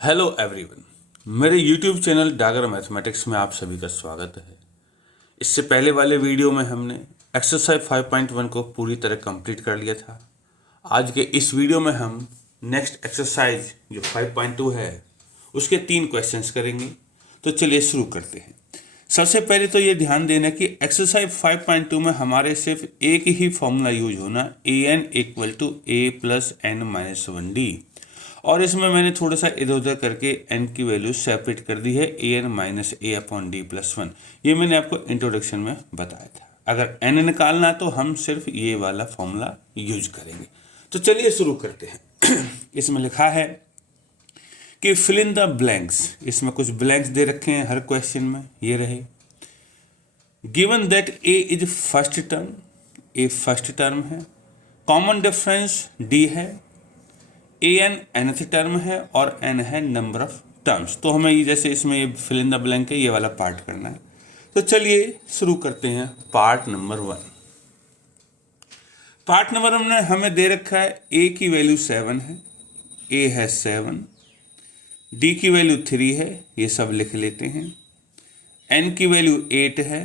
Hello everyone, मेरे YouTube channel Dagar mathematics में आप सभी का स्वागत है। इससे पहले वाले वीडियो में हमने एक्सरसाइज 5.1 को पूरी तरह कंप्लीट कर लिया था। आज के इस वीडियो में हम नेक्स्ट एक्सरसाइज जो 5.2 है उसके 3 क्वेश्चंस करेंगे। तो चलिए शुरू करते हैं। सबसे पहले तो ये ध्यान देना कि एक्सरसाइज 5.2 में हमारे सिर्फ एक ही फॉर्मूला यूज होना, an equal to a plus n minus 1d, और इसमें मैंने थोड़ा सा इधर उधर करके n की वैल्यू सेपरेट कर दी है, an minus a upon D plus 1। ये मैंने आपको इंट्रोडक्शन में बताया था। अगर n निकालना है तो हम सिर्फ ये वाला फॉर्मूला यूज करेंगे। तो चलिए शुरू करते हैं। इसमें लिखा है कि फिल इन द ब्लैंक्स। इसमें कुछ ब्लैंक्स दे रखे हैं हर क्वेश्चन में, ये रहे। Given that A is first term, A first term है, कॉमन डिफरेंस डी है, ए एन nth टर्म है और n है नंबर ऑफ टर्म्स। तो हमें ये जैसे इसमें ये फिल इन द ब्लैंक है, ये वाला पार्ट करना है। तो चलिए शुरू करते हैं। Part number 1। पार्ट नंबर 1 में हमें दे रखा है a की वैल्यू 7 है, a है 7, d की वैल्यू 3 है, ये सब लिख लेते हैं, n की वैल्यू 8 है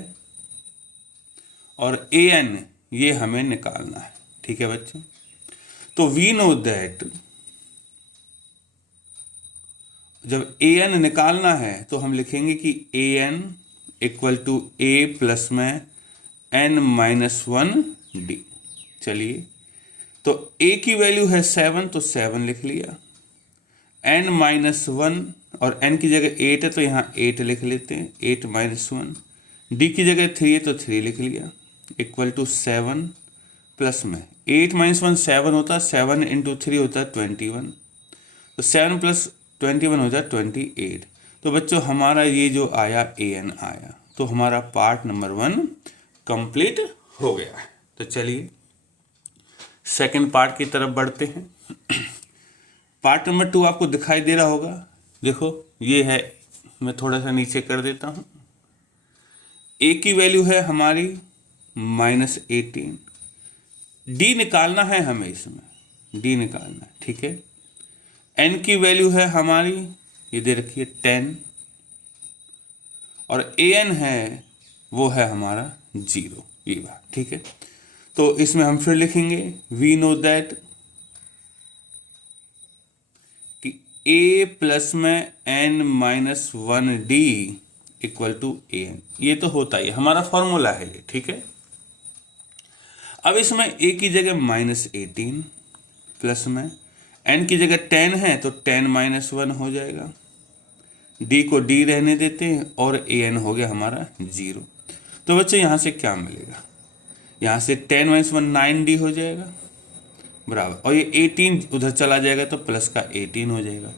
और a n ये हमें निकालना है। ठीक है बच्चे, तो वी नो दैट जब ए एन निकालना है तो हम लिखेंगे कि a n equal to a plus में एन माइनस 1d। चलिए, तो a की वैल्यू है 7 तो 7 लिख लिया, n माइनस 1 और n की जगह 8 है तो यहाँ 8 लिख लेते हैं, 8 माइनस 1। d की जगह 3 है तो 3 लिख लिया, इक्वल टू 7 प्लस में 8 माइनस 1 7 होता है, 7 इंटू 3 होता है 21, तो 7 प्लस 21 हो जाए 28। तो बच्चों हमारा ये जो आया ए एन आया, तो हमारा पार्ट नंबर 1 कंप्लीट हो गया है। तो चलिए सेकंड पार्ट की तरफ बढ़ते हैं। पार्ट नंबर 2 आपको दिखाई दे रहा होगा, देखो ये है, मैं थोड़ा सा नीचे कर देता हूँ। ए की वैल्यू है हमारी -18, डी निकालना है हमें, इसमें डी निकालना है। ठीक है, n की वैल्यू है हमारी, ये दे रखी है 10, और an है वो है हमारा 0, ये बात। ठीक है, तो इसमें हम फिर लिखेंगे वी नो दैट कि a प्लस में n minus 1d equal to an। ये तो होता ही हमारा फॉर्मूला है ये। ठीक है, अब इसमें a की जगह -18 प्लस में n की जगह 10 है तो 10 माइनस 1 हो जाएगा, d को d रहने देते हैं और an हो गया हमारा 0। तो बच्चे यहाँ से क्या मिलेगा, यहाँ से 10 माइनस 1 9d हो जाएगा बराबर, और ये 18 उधर चला जाएगा तो प्लस का 18 हो जाएगा।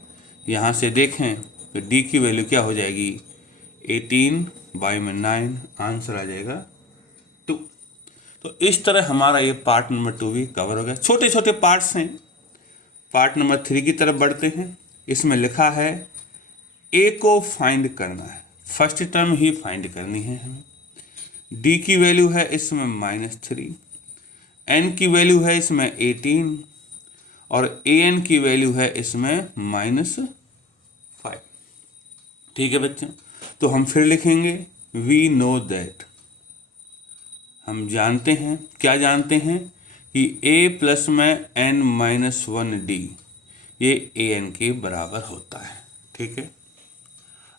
यहाँ से देखें तो d की वैल्यू क्या हो जाएगी, 18 बाई में 9, आंसर आ जाएगा 2। तो इस तरह हमारा ये पार्ट नंबर 2 भी कवर हो गया। छोटे छोटे पार्ट्स हैं। पार्ट नंबर 3 की तरफ बढ़ते हैं। इसमें लिखा है ए को फाइंड करना है, फर्स्ट टर्म ही फाइंड करनी है हमें। डी की वैल्यू है इसमें -3, एन की वैल्यू है इसमें 18 और ए एन की वैल्यू है इसमें -5। ठीक है बच्चे, तो हम फिर लिखेंगे वी नो दैट, हम जानते हैं, क्या जानते हैं कि a प्लस में n माइनस 1d ये ए एन के बराबर होता है। ठीक है,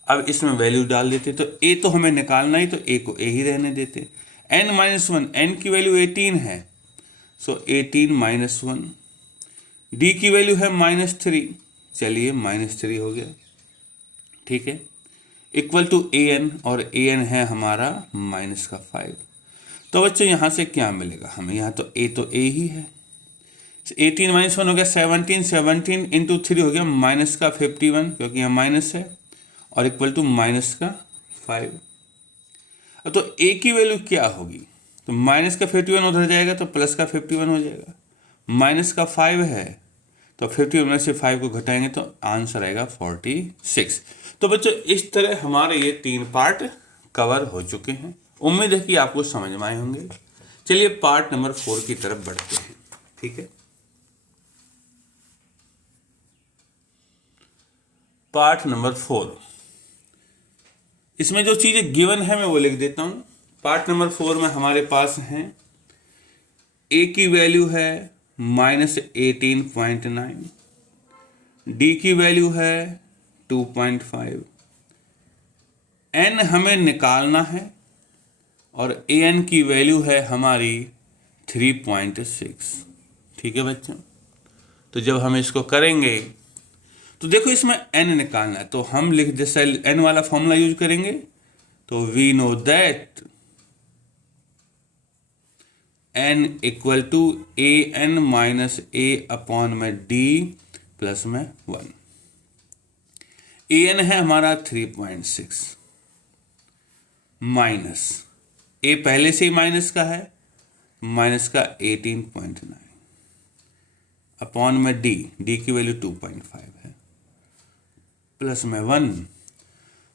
अब इसमें वैल्यू डाल देते, तो a तो हमें निकालना ही, तो a को a ही रहने देते। n माइनस 1, n की वैल्यू 18 है, सो 18 माइनस 1, d की वैल्यू है -3, चलिए -3 हो गया। ठीक है, इक्वल टू a n, और a n है हमारा -5। तो बच्चों यहाँ से क्या मिलेगा हमें, यहाँ तो a ही है, 18 माइनस 1 हो गया 17, 17 इंटू 3 हो गया माइनस का 51, क्योंकि यहाँ माइनस है, और इक्वल टू माइनस का 5। अब तो a की वैल्यू क्या होगी, तो माइनस का 51 उधर जाएगा तो प्लस का 51 हो जाएगा, माइनस का 5 है तो 51 में से 5 को घटाएंगे तो आंसर आएगा 46। तो बच्चों इस तरह हमारे ये 3 पार्ट कवर हो चुके हैं। उम्मीद है कि आपको समझ में आए होंगे। चलिए पार्ट नंबर 4 की तरफ बढ़ते हैं। ठीक है, पार्ट नंबर 4, इसमें जो चीज़ें गिवन है मैं वो लिख देता हूँ। पार्ट नंबर 4 में हमारे पास हैं ए की वैल्यू है -18.9, डी की वैल्यू है 2.5, एन हमें निकालना है और ए एन की वैल्यू है हमारी 3.6। ठीक है बच्चों, तो जब हम इसको करेंगे तो देखो इसमें एन निकालना है, तो हम लिख दे सेल एन वाला फॉर्मूला यूज करेंगे। तो we know that n equal to a n minus a upon में डी प्लस में 1। ए एन है हमारा 3.6 माइनस ए पहले से ही माइनस का है, माइनस का 18.9 अपॉन में डी, डी की वैल्यू 2.5 है, प्लस में 1।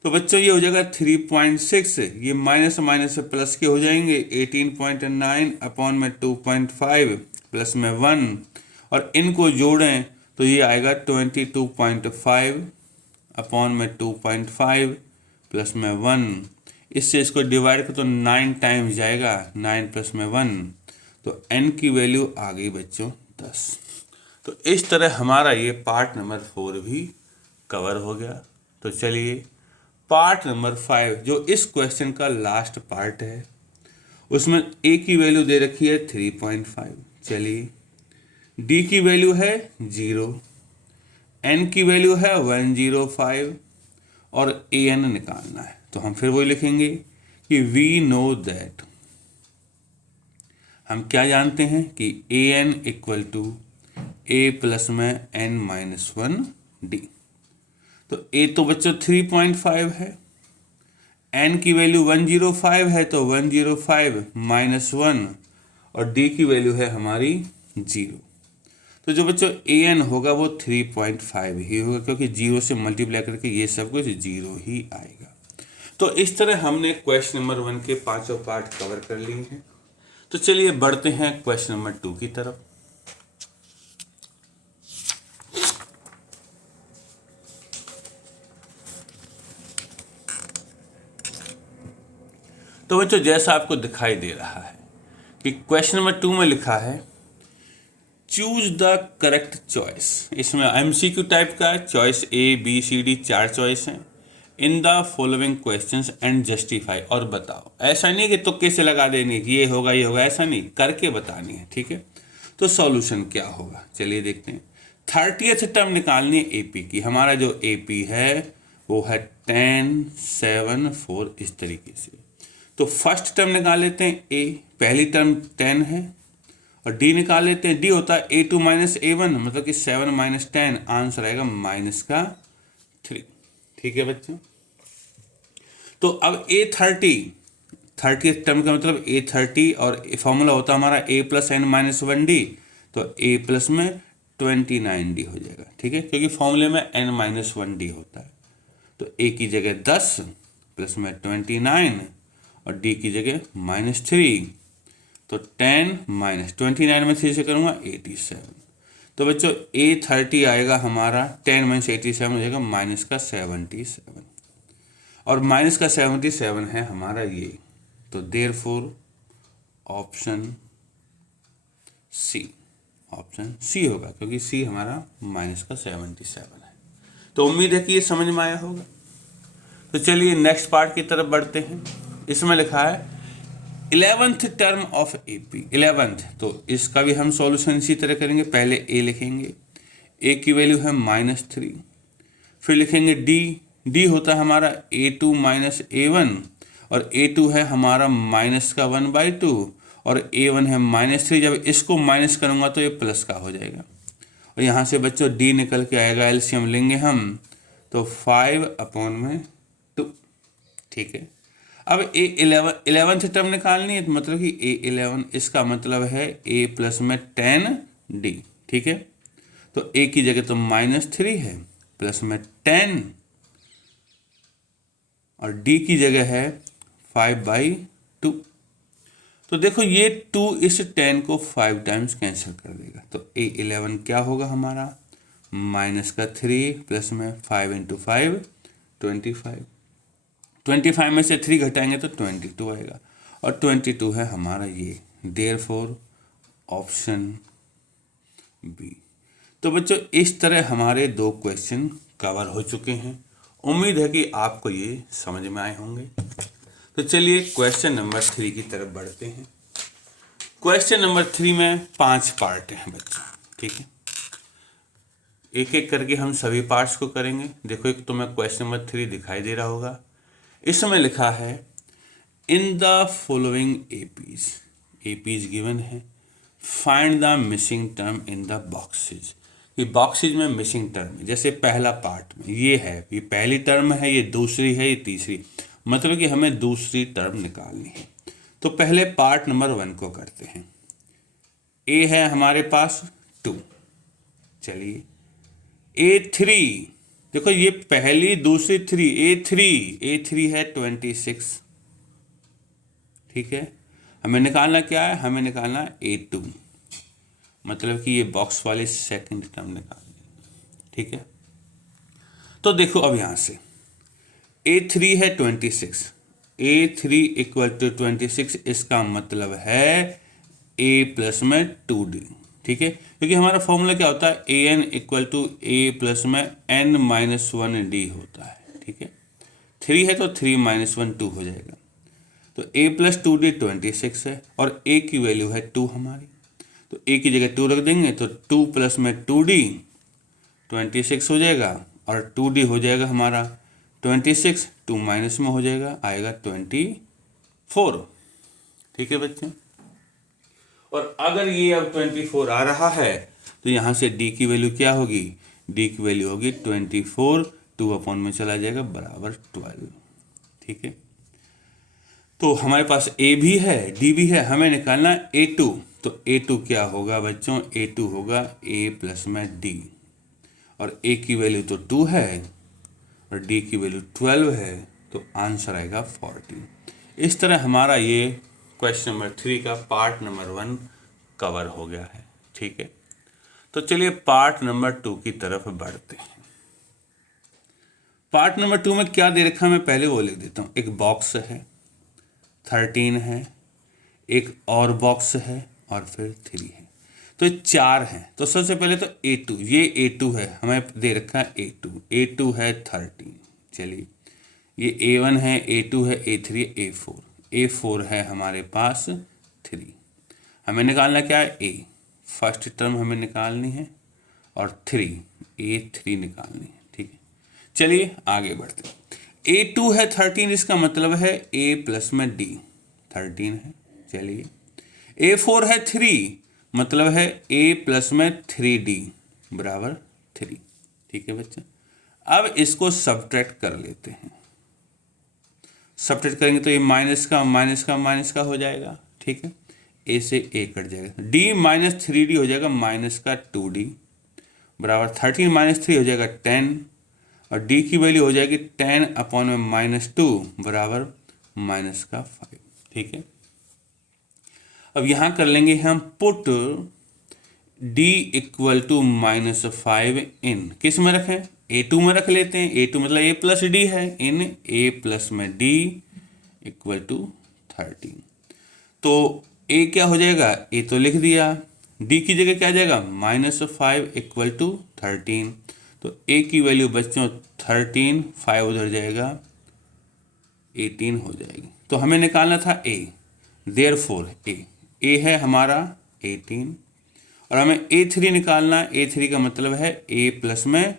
तो बच्चों ये हो जाएगा 3.6, ये माइनस माइनस से प्लस के हो जाएंगे 18.9 अपॉन में 2.5 प्लस में 1, और इनको जोड़ें तो ये आएगा 22.5 अपॉन में 2.5 प्लस में 1। इससे इसको डिवाइड कर तो 9 टाइम्स जाएगा, 9 प्लस में 1, तो n की वैल्यू आ गई बच्चों 10। तो इस तरह हमारा ये पार्ट नंबर 4 भी कवर हो गया। तो चलिए पार्ट नंबर 5 जो इस क्वेश्चन का लास्ट पार्ट है, उसमें a की वैल्यू दे रखी है 3.5, चलिए d की वैल्यू है 0, n की वैल्यू है 105 और an निकालना है। तो हम फिर वही लिखेंगे कि वी नो दैट, हम क्या जानते हैं कि an equal to a plus में n माइनस 1 d। तो a तो बच्चों 3.5 है, n की वैल्यू 105 है, तो 105 माइनस 1 और d की वैल्यू है हमारी 0। तो जो बच्चों an होगा वो 3.5 ही होगा, क्योंकि 0 से मल्टीप्लाई करके ये सब कुछ 0 ही आएगा। तो इस तरह हमने क्वेश्चन नंबर 1 के पांचों पार्ट कवर कर लिए हैं। तो चलिए बढ़ते हैं क्वेश्चन नंबर 2 की तरफ। तो बच्चों जैसा आपको दिखाई दे रहा है कि क्वेश्चन नंबर 2 में लिखा है चूज द करेक्ट चॉइस। इसमें एमसीक्यू टाइप का है, choice A B C D 4 choices हैं in the following questions and justify, और बताओ। ऐसा नहीं कि तुक्के से लगा देनी कि ये होगा ये होगा, ऐसा नहीं, करके बतानी है। ठीक है, तो सॉल्यूशन क्या होगा चलिए देखते हैं। 30th टर्म निकालनी है एपी की। हमारा जो एपी है वो है 10 7 4 इस तरीके से। तो फर्स्ट टर्म निकाल लेते हैं ए, पहली टर्म 10 है, और डी निकाल लेते हैं। डी होता है A2 माइनस A1, मतलब कि 7 माइनस 10, आंसर आएगा माइनस का 3। ठीक है बच्चों, तो अब A30 टर्म का मतलब A30, और फॉर्मूला होता है हमारा A plus n minus 1D, तो A प्लस में 29D हो जाएगा। ठीक है, क्योंकि फॉर्मूले में n माइनस 1D होता है। तो A की जगह 10 प्लस में 29 और D की जगह -3, तो 10 माइनस 29 में 3 से करूँगा 87। तो बच्चों A30 आएगा हमारा 10 माइनस 87 हो जाएगा माइनस का 77, और माइनस का 77 है हमारा ये। तो देयरफॉर ऑप्शन सी होगा, क्योंकि सी हमारा माइनस का 77 है। तो उम्मीद है कि ये समझ में आया होगा। तो चलिए नेक्स्ट पार्ट की तरफ बढ़ते हैं। इसमें लिखा है 11th term of AP. 11th, तो इसका भी हम सॉल्यूशन इसी तरह करेंगे। पहले ए लिखेंगे, ए की वैल्यू है -3, फिर लिखेंगे डी होता है हमारा A2 माइनस A1, और A2 है हमारा माइनस का 1/2 और A1 है -3। जब इसको माइनस करूँगा तो ये प्लस का हो जाएगा, और यहाँ से बच्चों डी निकल के आएगा, एलसीएम लेंगे हम तो 5/2। ठीक है, अब A11th टर्म निकालनी है, मतलब कि A11, इसका मतलब है A प्लस में 10D। ठीक है, तो A की जगह तो -3 है, प्लस में 10, और D की जगह है 5/2। तो देखो ये 2 इस 10 को 5 टाइम्स कैंसिल कर देगा, तो A11 क्या होगा हमारा माइनस का 3 प्लस में 5 इंटू 5 25। 25 में से 3 घटाएंगे तो 22 आएगा और 22 है हमारा ये, देयरफॉर ऑप्शन बी। तो बच्चों इस तरह हमारे 2 क्वेश्चन कवर हो चुके हैं। उम्मीद है कि आपको ये समझ में आए होंगे। तो चलिए क्वेश्चन नंबर 3 की तरफ बढ़ते हैं। क्वेश्चन नंबर 3 में 5 पार्ट हैं बच्चों, ठीक है। एक एक करके हम सभी पार्ट्स को करेंगे। देखो एक तो मैं क्वेश्चन नंबर 3 दिखाई दे रहा होगा, इसमें लिखा है in the following APs given है, find the missing term in the boxes. ये बॉक्सेज में मिसिंग टर्म है। जैसे पहला पार्ट में ये है, ये पहली टर्म है, ये दूसरी है, ये तीसरी, मतलब कि हमें दूसरी टर्म निकालनी है। तो पहले पार्ट नंबर 1 को करते हैं। ए है हमारे पास 2, चलिए A3, देखो ये पहली दूसरी 3, A3 है 26, ठीक है। हमें निकालना क्या है, हमें निकालना A2, मतलब कि ये बॉक्स वाले सेकंड टर्म निकालनी, ठीक है। तो देखो अब यहां से A3 है 26, A3 इक्वल टू 26, इसका मतलब है A प्लस में 2D, ठीक है। क्योंकि हमारा फॉर्मूला क्या होता है, AN equal to A plus में N माइनस 1D होता है, ठीक है। 3 है तो 3 माइनस 1 2 हो जाएगा। तो A प्लस 2D 26 है और A की वैल्यू है 2 हमारी, तो A की जगह 2 रख देंगे तो 2 प्लस में 2D 26 हो जाएगा और 2D हो जाएगा हमारा 26, 2 माइनस में हो जाएगा, आएगा 24, ठीक है बच्चे। और अगर ये अब 24 आ रहा है तो यहाँ से D की वैल्यू क्या होगी, D की वैल्यू होगी 24, 2 अपॉन में चला जाएगा बराबर 12, ठीक है। तो हमारे पास A भी है D भी है, हमें निकालना A2। तो A2 क्या होगा बच्चों, A2 होगा A प्लस में D, और A की वैल्यू तो 2 है और D की वैल्यू 12 है, तो आंसर आएगा 40। इस तरह हमारा ये क्वेश्चन नंबर 3 का पार्ट नंबर 1 कवर हो गया है, ठीक है। तो चलिए पार्ट नंबर 2 की तरफ बढ़ते हैं। पार्ट नंबर 2 में क्या दे रखा है मैं पहले वो लिख देता हूँ। एक बॉक्स है 13 है, एक और बॉक्स है और फिर 3 है, तो 4 है। तो सबसे पहले तो A2, ये A2 है, हमें दे रखा है A2 है 13, चलिए ये A1 है, A2 है, A3 A4 है हमारे पास 3। हमें निकालना क्या है, A, फर्स्ट टर्म हमें निकालनी है और 3, A3 निकालनी है, ठीक है। चलिए आगे बढ़ते हैं। A2 है 13, इसका मतलब है A प्लस में D 13 है, चलिए। A4 है 3, मतलब है A प्लस में 3D बराबर 3, ठीक है बच्चे। अब इसको सब्ट्रैक्ट कर लेते हैं। सब्ट्रैक्ट करेंगे तो ये माइनस का माइनस का माइनस का हो जाएगा, ठीक है। A से A कट जाएगा, D माइनस 3D हो जाएगा माइनस का 2D बराबर 13 माइनस 3 हो जाएगा 10, और D की वैल्यू हो जाएगी 10 अपॉन में माइनस 2 बराबर माइनस का 5, ठीक है। अब यहाँ कर लेंगे हम put D equal to minus 5 in, किस में रखें, A2 में रख लेते हैं। A2 मतलब A प्लस D है, इन A प्लस में D इक्वल टू 13। तो A क्या हो जाएगा, A तो लिख दिया, D की जगह क्या आ जाएगा माइनस 5 इक्वल टू 13। तो A की वैल्यू बच्चों 13, 5 उधर जाएगा 18 हो जाएगी। तो हमें निकालना था A, देयरफॉर A है हमारा 18, और हमें A3 निकालना है। A3 का मतलब है A प्लस में,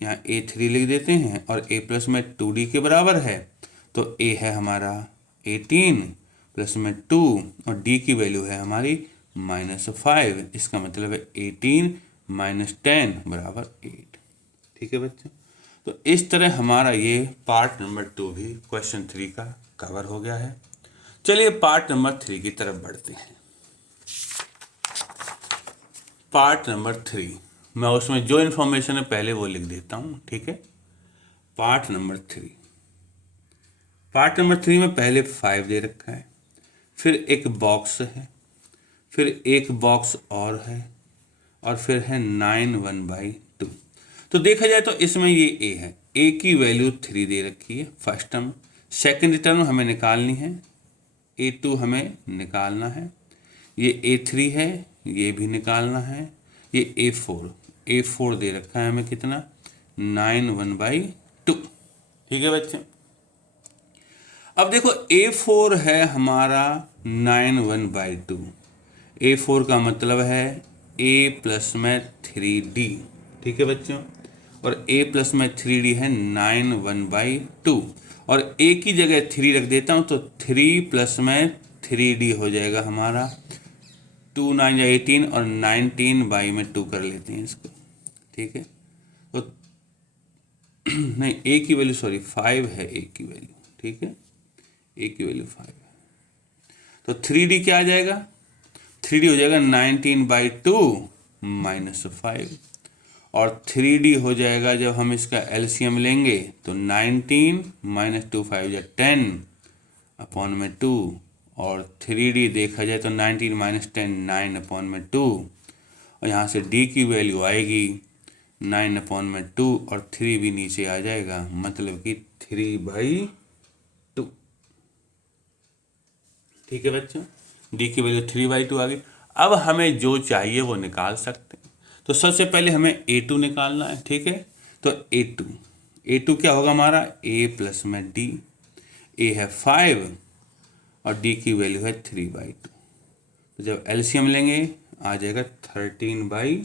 यहाँ A3 लिख देते हैं और A प्लस में 2D के बराबर है, तो A है हमारा 18 प्लस में 2 और D की वैल्यू है हमारी माइनस 5, इसका मतलब है 18 माइनस 10 बराबर 8, ठीक है बच्चों। तो इस तरह हमारा ये पार्ट नंबर 2 भी क्वेश्चन 3 का कवर हो गया है। चलिए पार्ट नंबर 3 की तरफ बढ़ते हैं। पार्ट नंबर 3, मैं उसमें जो इन्फॉर्मेशन है पहले वो लिख देता हूँ, ठीक है। पार्ट नंबर 3, पार्ट नंबर 3 में पहले 5 दे रखा है, फिर एक बॉक्स है, फिर एक बॉक्स और है, और फिर है 9 1/2, तो देखा जाए तो इसमें ये ए है, ए की वैल्यू 3 दे रखी है फर्स्ट टर्म। सेकेंड टर्म हमें निकालनी है, A2 हमें निकालना है, ये A3 है, ये भी निकालना है, ये A4 दे रखा है हमें कितना 9 1/2। ठीक है बच्चे। अब देखो A4 है हमारा 9 1/2। A4 का मतलब है A प्लस में 3D। ठीक है बच्चों, और A प्लस में 3D है 9 1/2, और A की जगह 3 रख देता हूँ तो 3 प्लस में 3D हो जाएगा हमारा 2 9 या 18, और 19/2 कर लेते हैं इसको। ठीक है, तो नहीं A की वैल्यू 5 है, A की वैल्यू। ठीक है, A की वैल्यू 5 है, तो 3D क्या आ जाएगा, 3D हो जाएगा 19/2 -5, और 3D हो जाएगा जब हम इसका एलसीएम लेंगे तो 19 -2 5 या 10/2, और 3D देखा जाए तो 19 - 10 9/2, और यहाँ से D की वैल्यू आएगी 9/2, और 3 भी नीचे आ जाएगा, मतलब कि 3/2। ठीक है बच्चों, D की वैल्यू 3/2 आ गई। अब हमें जो चाहिए वो निकाल सकते हैं। तो सबसे पहले हमें A2 निकालना है। ठीक है, तो A2 क्या होगा हमारा A प्लस में D। A है 5 और D की वैल्यू है 3/2, तो जब एलसीएम लेंगे आ जाएगा 13/2।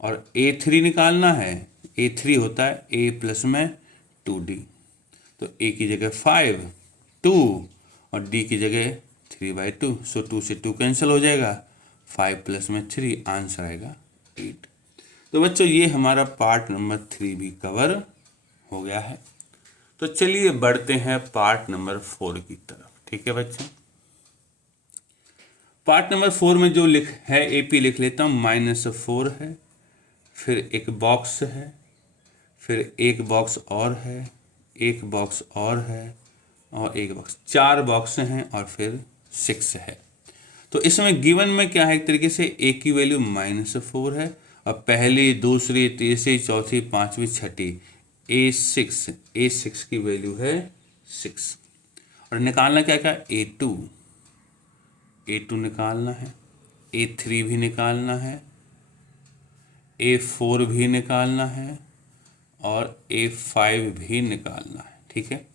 और A3 निकालना है, A3 होता है A प्लस में 2D, तो A की जगह 5 2 और D की जगह 3/2, सो 2 से 2 कैंसिल हो जाएगा, 5 प्लस में 3, आंसर आएगा 8। तो बच्चों ये हमारा पार्ट नंबर 3 भी कवर हो गया है। तो चलिए बढ़ते हैं पार्ट नंबर 4 की तरफ। ठीक है बच्चों, पार्ट नंबर 4 में जो लिख है AP लिख लेता हूँ, -4 है, फिर एक बॉक्स है, फिर एक बॉक्स और है, एक बॉक्स और है, और एक बॉक्स, 4 बॉक्स हैं, और फिर 6 है। तो इसमें गिवन में क्या है, एक तरीके से A की वैल्यू -4 है, और पहली दूसरी तीसरी चौथी पांचवी छठी A6 की वैल्यू है 6, और निकालना क्या क्या A2 निकालना है, A3 भी निकालना है, A4 भी निकालना है, और A5 भी निकालना है। ठीक है,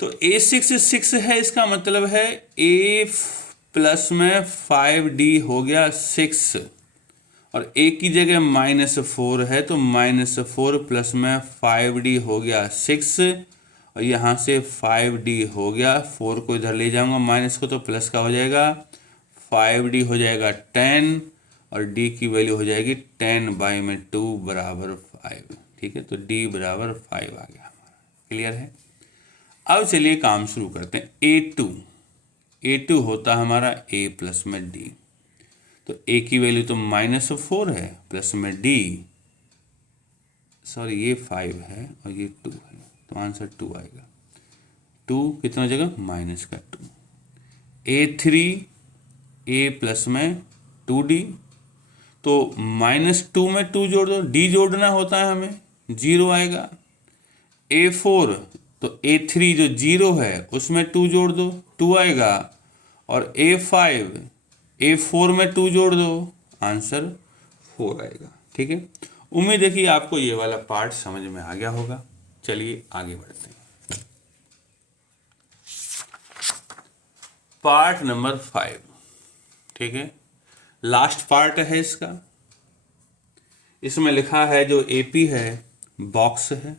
तो A6 6 है, इसका मतलब है A प्लस में 5D हो गया 6, और A की जगह -4 है तो -4 प्लस में 5D हो गया 6, और यहाँ से 5D हो गया, 4 को इधर ले जाऊंगा माइनस को तो प्लस का हो जाएगा, 5D हो जाएगा 10, और D की वैल्यू हो जाएगी 10/2 बराबर 5। ठीक है, तो D बराबर 5 आ गया हमारा। क्लियर है। अब चलिए काम शुरू करते हैं। A2 होता है हमारा A प्लस में D, तो A की वैल्यू तो -4 है, प्लस में D, सॉरी ये 5 है और ये 2 है, तो आंसर 2 आएगा। 2 कितना जगह -2। A3 A प्लस में 2D, तो -2 में 2 जोड़ दो, D जोड़ना होता है हमें, 0 आएगा। A4 तो A3 जो 0 है उसमें 2 जोड़ दो, 2 आएगा, और A4 में 2 जोड़ दो, आंसर 4 आएगा। ठीक है, उम्मीद है कि आपको ये वाला पार्ट समझ में आ गया होगा। चलिए आगे बढ़ते हैं। पार्ट नंबर 5, ठीक है, लास्ट पार्ट है इसका। इसमें लिखा है जो AP है बॉक्स है,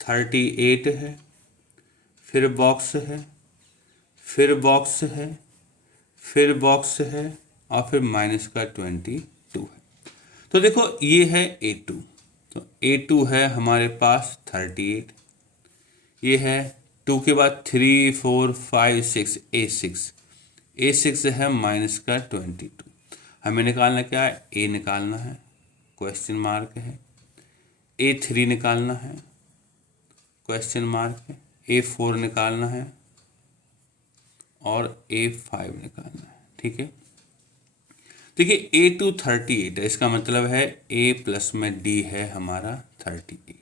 38 है, फिर बॉक्स है, फिर बॉक्स है, फिर बॉक्स है, और फिर -22 है। तो देखो ये है A2, तो A2 है हमारे पास 38, ये है 2 के बाद 3 4 5 6 A6 है -22। हमें निकालना क्या है, A निकालना है, क्वेश्चन मार्क है, A3 निकालना है, क्वेश्चन मार्क है, A4 निकालना है, और A5 निकालना है। ठीक है, देखिए A2 38 है, इसका मतलब है A प्लस में D है हमारा 38।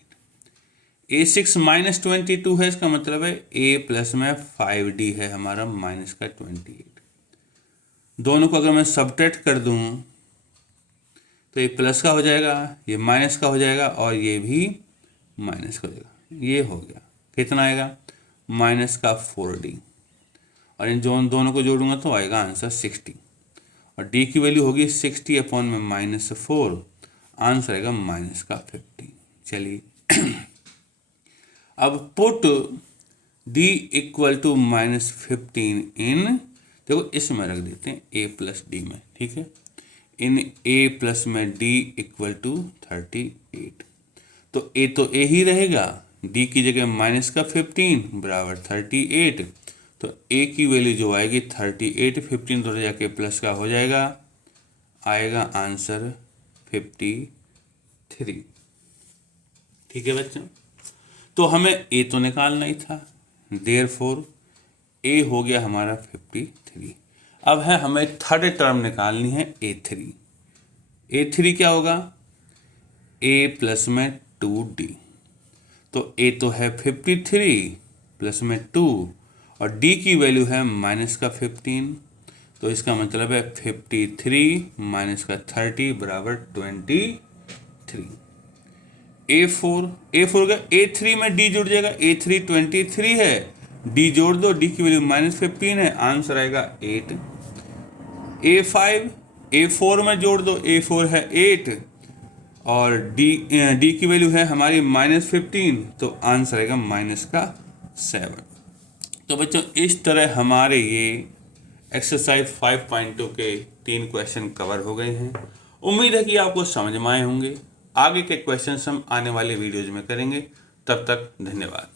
A6 माइनस 22 है, इसका मतलब है A प्लस में 5D है हमारा माइनस का 28। दोनों को अगर मैं सबट्रैक्ट कर दूं तो ये प्लस का हो जाएगा, ये माइनस का हो जाएगा और ये भी माइनस का हो जाएगा। ये हो गया, कितना आएगा माइनस का 4D, और इन दोनों को जोड़ूंगा तो आएगा आंसर 60, और D की वैल्यू होगी 60 अपॉन में माइनस 4, आंसर आएगा माइनस का 50। चलिए अब put D equal to minus 15 in, देखो इसमें रख देते हैं A प्लस डी में, ठीक है, इन A प्लस में D इक्वल टू 38। तो A तो A ही रहेगा, D की जगह माइनस का 15 बराबर 38, तो A की वैल्यू जो आएगी 38, 15 तो जाके प्लस का हो जाएगा, आएगा आंसर 53। ठीक है बच्चों, तो हमें A तो निकालना ही था, देयरफॉर A हो गया हमारा 53। अब है हमें थर्ड टर्म निकालनी है A3। A3 क्या होगा, A प्लस में 2D, तो A तो है 53 प्लस में 2 और D की वैल्यू है माइनस का 15, तो इसका मतलब है 53 माइनस का 30 बराबर 23। A4 का A3 में D जुड़ जाएगा, A3 23 है, D जोड़ दो, D की वैल्यू माइनस 15 है, आंसर आएगा 8। A4 में जोड़ दो, A4 है 8 और D की वैल्यू है हमारी माइनस 15, तो आंसर आएगा माइनस का 7। तो बच्चों इस तरह हमारे ये एक्सरसाइज 5.2 के 3 क्वेश्चन कवर हो गए हैं। उम्मीद है कि आपको समझ में आए होंगे। आगे के क्वेश्चन हम आने वाले वीडियोज में करेंगे। तब तक धन्यवाद।